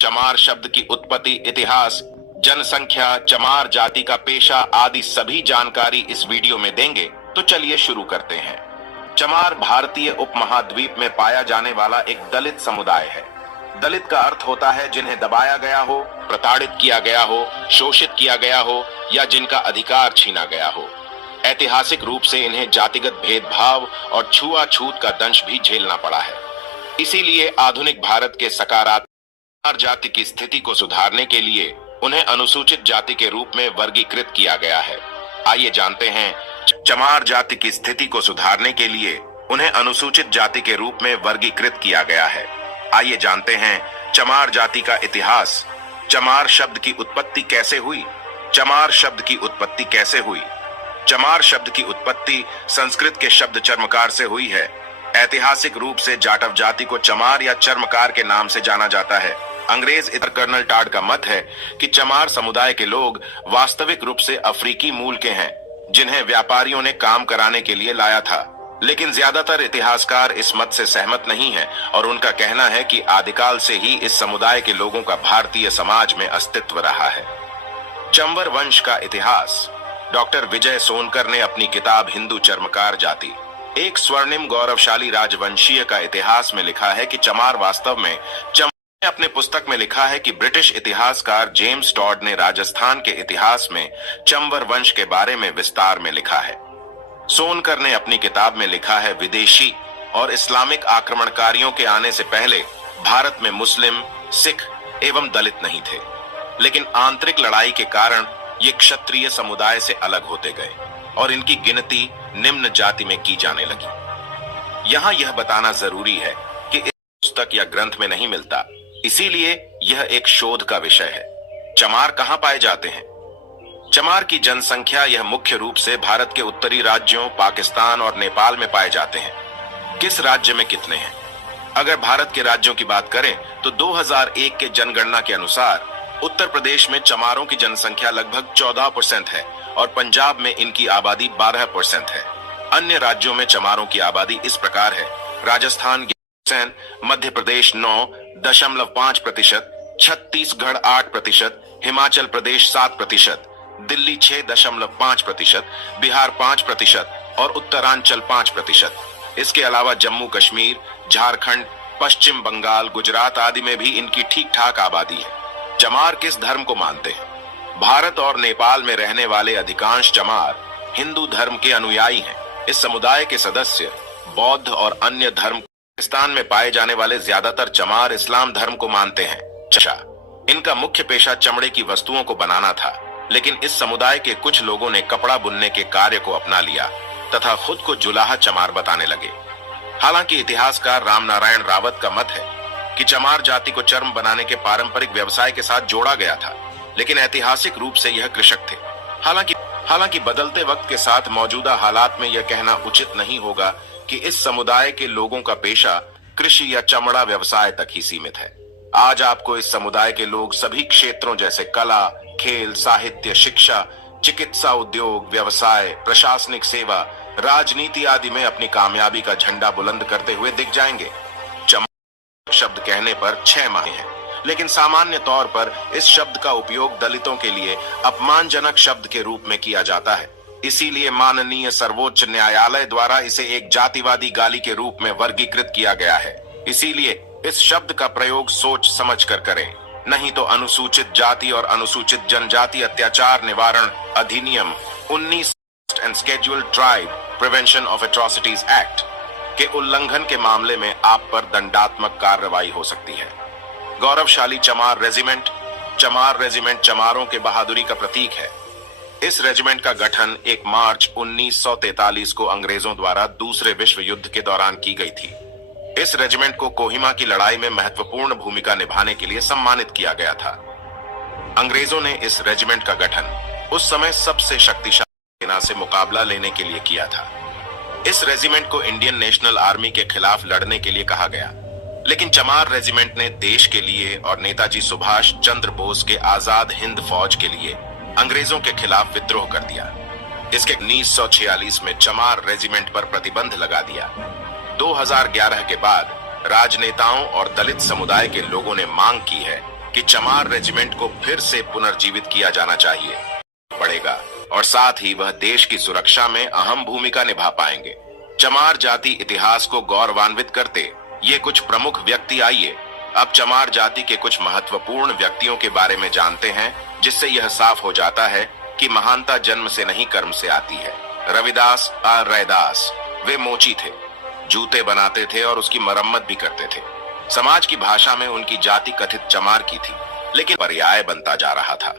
चमार शब्द की उत्पत्ति, इतिहास, जनसंख्या, चमार जाति का पेशा आदि सभी जानकारी इस वीडियो में देंगे। तो चलिए शुरू करते हैं। चमार भारतीय उपमहाद्वीप में पाया जाने वाला एक दलित समुदाय है। दलित का अर्थ होता है जिन्हें दबाया गया हो, प्रताड़ित किया गया हो, शोषित किया गया हो या जिनका अधिकार छीना गया हो। ऐतिहासिक रूप से इन्हें जातिगत भेदभाव और छुआछूत का दंश भी झेलना पड़ा है। इसीलिए आधुनिक भारत के सकारात्मक जाति की स्थिति को सुधारने के लिए उन्हें अनुसूचित जाति के रूप में वर्गीकृत किया गया है। आइए जानते हैं चमार जाति की स्थिति को सुधारने के लिए उन्हें अनुसूचित जाति के रूप में वर्गीकृत किया गया है। आइए जानते हैं चमार जाति का इतिहास। चमार शब्द की उत्पत्ति कैसे हुई? चमार शब्द की उत्पत्ति कैसे हुई? चमार शब्द की उत्पत्ति संस्कृत के शब्द चर्मकार से हुई है। ऐतिहासिक रूप से जाटव जाति को चमार या चर्मकार के नाम से जाना जाता है। अंग्रेज इतर कर्नल टाड का मत है कि चमार समुदाय के लोग वास्तविक रूप से अफ्रीकी मूल के हैं, जिन्हें व्यापारियों ने काम कराने के लिए लाया था। लेकिन ज्यादातर इतिहासकार इस मत से सहमत नहीं है और उनका कहना है कि आदिकाल से ही इस समुदाय के लोगों का भारतीय समाज में अस्तित्व रहा है। चंवर वंश का इतिहास। डॉक्टर विजय सोनकर ने अपनी किताब हिंदू चर्मकार जाति, एक स्वर्णिम गौरवशाली राजवंशीय का इतिहास में लिखा है कि चमार वास्तव में अपने पुस्तक में लिखा है कि ब्रिटिश इतिहासकार जेम्स टॉड ने राजस्थान के इतिहास में चंवर वंश के बारे में विस्तार में लिखा है। सोनकर ने अपनी किताब में लिखा है विदेशी और इस्लामिक आक्रमणकारियों के आने से पहले भारत में मुस्लिम, सिख एवं दलित नहीं थे, लेकिन आंतरिक लड़ाई के कारण ये क्षत्रिय समुदाय से अलग होते गए और इनकी गिनती निम्न जाति में की जाने लगी। यहाँ यह बताना जरूरी है कि इस पुस्तक या ग्रंथ में नहीं मिलता, इसीलिए यह एक शोध का विषय है। चमार कहाँ पाए जाते हैं? चमार की जनसंख्या यह मुख्य रूप से भारत के उत्तरी राज्यों, पाकिस्तान और नेपाल में पाए जाते हैं। किस राज्य में कितने हैं? अगर भारत के राज्यों की बात करें तो 2001 के जनगणना के अनुसार उत्तर प्रदेश में चमारों की जनसंख्या लगभग 14% है और पंजाब में इनकी आबादी 12% है। अन्य राज्यों में चमारों की आबादी इस प्रकार है: राजस्थान 11%, मध्य प्रदेश 9.5%, छत्तीसगढ़ 8%, हिमाचल प्रदेश 7%, दिल्ली 6.5%, बिहार 5% और उत्तरांचल 5%। इसके अलावा जम्मू कश्मीर, झारखंड, पश्चिम बंगाल, गुजरात आदि में भी इनकी ठीक ठाक आबादी है। चमार किस धर्म को मानते हैं? भारत और नेपाल में रहने वाले अधिकांश चमार हिंदू धर्म के अनुयायी हैं। इस समुदाय के सदस्य बौद्ध और अन्य धर्म। पाकिस्तान में पाए जाने वाले ज्यादातर चमार इस्लाम धर्म को मानते हैं। इनका मुख्य पेशा चमड़े की वस्तुओं को बनाना था, लेकिन इस समुदाय के कुछ लोगों ने कपड़ा बुनने के कार्य को अपना लिया तथा खुद को जुलाहा चमार बताने लगे। हालांकि इतिहासकार रामनारायण रावत का मत है कि चमार जाति को चर्म बनाने के पारंपरिक व्यवसाय के साथ जोड़ा गया था, लेकिन ऐतिहासिक रूप से यह कृषक थे। हालांकि बदलते वक्त के साथ मौजूदा हालात में यह कहना उचित नहीं होगा कि इस समुदाय के लोगों का पेशा कृषि या चमड़ा व्यवसाय तक ही सीमित है। आज आपको इस समुदाय के लोग सभी क्षेत्रों जैसे कला, खेल, साहित्य, शिक्षा, चिकित्सा, उद्योग, व्यवसाय, प्रशासनिक सेवा, राजनीति आदि में अपनी कामयाबी का झंडा बुलंद करते हुए दिख जाएंगे। चमार शब्द कहने पर 6 मायने हैं, लेकिन सामान्य तौर पर इस शब्द का उपयोग दलितों के लिए अपमानजनक शब्द के रूप में किया जाता है। इसीलिए माननीय सर्वोच्च न्यायालय द्वारा इसे एक जातिवादी गाली के रूप में वर्गीकृत किया गया है। इसीलिए इस शब्द का प्रयोग सोच समझ कर करें, नहीं तो अनुसूचित जाति और अनुसूचित जनजाति अत्याचार निवारण अधिनियम 19 and scheduled tribe prevention of atrocities act के उल्लंघन के मामले में आप पर दंडात्मक कार्रवाई हो सकती है। गौरवशाली चमार रेजिमेंट। चमार रेजिमेंट चमारों के बहादुरी का प्रतीक है। इस रेजिमेंट का गठन 1 मार्च 1943 को अंग्रेजों द्वारा दूसरे विश्व युद्ध के दौरान की गई थी। इस रेजिमेंट को कोहिमा की लड़ाई में महत्वपूर्ण भूमिका निभाने के लिए सम्मानित किया गया था। अंग्रेजों ने इस रेजिमेंट का गठन उस समय सबसे शक्तिशाली सेना से मुकाबला लेने के लिए किया था। इस रेजिमेंट को इंडियन नेशनल आर्मी के खिलाफ लड़ने के लिए कहा गया, लेकिन चमार रेजिमेंट ने देश के लिए और नेताजी सुभाष चंद्र बोस के आजाद हिंद फौज के लिए अंग्रेजों के खिलाफ विद्रोह कर दिया। इसके 1946 में चमार रेजिमेंट पर प्रतिबंध लगा दिया। 2011 के बाद राजनेताओं और दलित समुदाय के लोगों ने मांग की है कि चमार रेजिमेंट को फिर से पुनर्जीवित किया जाना चाहिए पड़ेगा और साथ ही वह देश की सुरक्षा में अहम भूमिका निभा पाएंगे। चमार जाति इतिहास को गौरवान्वित करते ये कुछ प्रमुख व्यक्ति, आइए अब चमार जाति के कुछ महत्वपूर्ण व्यक्तियों के बारे में जानते हैं, जिससे यह साफ हो जाता है कि महानता जन्म से नहीं कर्म से आती है। रविदास रैदास वे मोची थे, जूते बनाते थे और उसकी मरम्मत भी करते थे। समाज की भाषा में उनकी जाति कथित चमार की थी, लेकिन पर्याय बनता जा रहा था।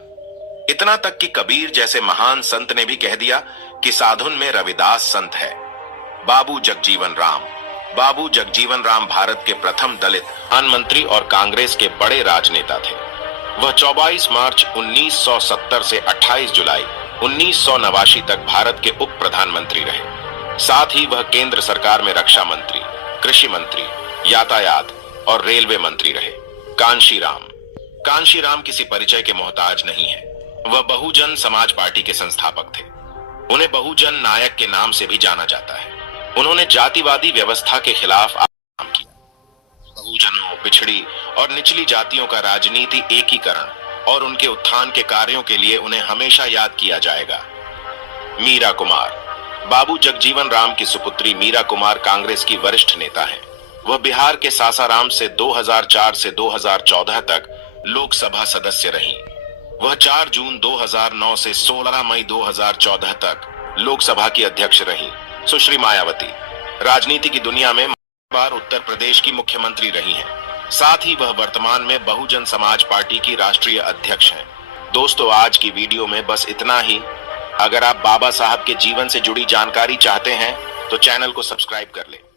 इतना तक कि कबीर जैसे महान संत ने भी कह दिया कि साधुन में रविदास संत है। बाबू जगजीवन राम भारत के प्रथम दलित प्रधानमंत्री और कांग्रेस के बड़े राजनेता थे। वह 24 मार्च 1970 से 28 जुलाई 1989 तक भारत के उप प्रधानमंत्री रहे। साथ ही वह केंद्र सरकार में रक्षा मंत्री, कृषि मंत्री, यातायात और रेलवे मंत्री रहे। कांशीराम किसी परिचय के मोहताज नहीं है। वह बहुजन समाज पार्टी के संस्थापक थे। उन्हें बहुजन नायक के नाम से भी जाना जाता है। उन्होंने जातिवादी व्यवस्था के खिलाफ काम किया। बहुजनों, पिछड़ी और निचली जातियों का राजनीति एकीकरण और उनके उत्थान के कार्यों के लिए उन्हें हमेशा याद किया जाएगा। मीरा कुमार, बाबू जगजीवन राम की सुपुत्री मीरा कुमार कांग्रेस की वरिष्ठ नेता हैं। वह बिहार के सासाराम से 2004 से 2014 तक लोकसभा सदस्य रहीं। वह 4 जून 2009 से 16 मई 2014 तक लोकसभा की अध्यक्ष रहीं। सुश्री मायावती राजनीति की दुनिया में बार उत्तर प्रदेश की मुख्यमंत्री रही हैं। साथ ही वह वर्तमान में बहुजन समाज पार्टी की राष्ट्रीय अध्यक्ष हैं। दोस्तों, आज की वीडियो में बस इतना ही। अगर आप बाबा साहब के जीवन से जुड़ी जानकारी चाहते हैं तो चैनल को सब्सक्राइब कर लें।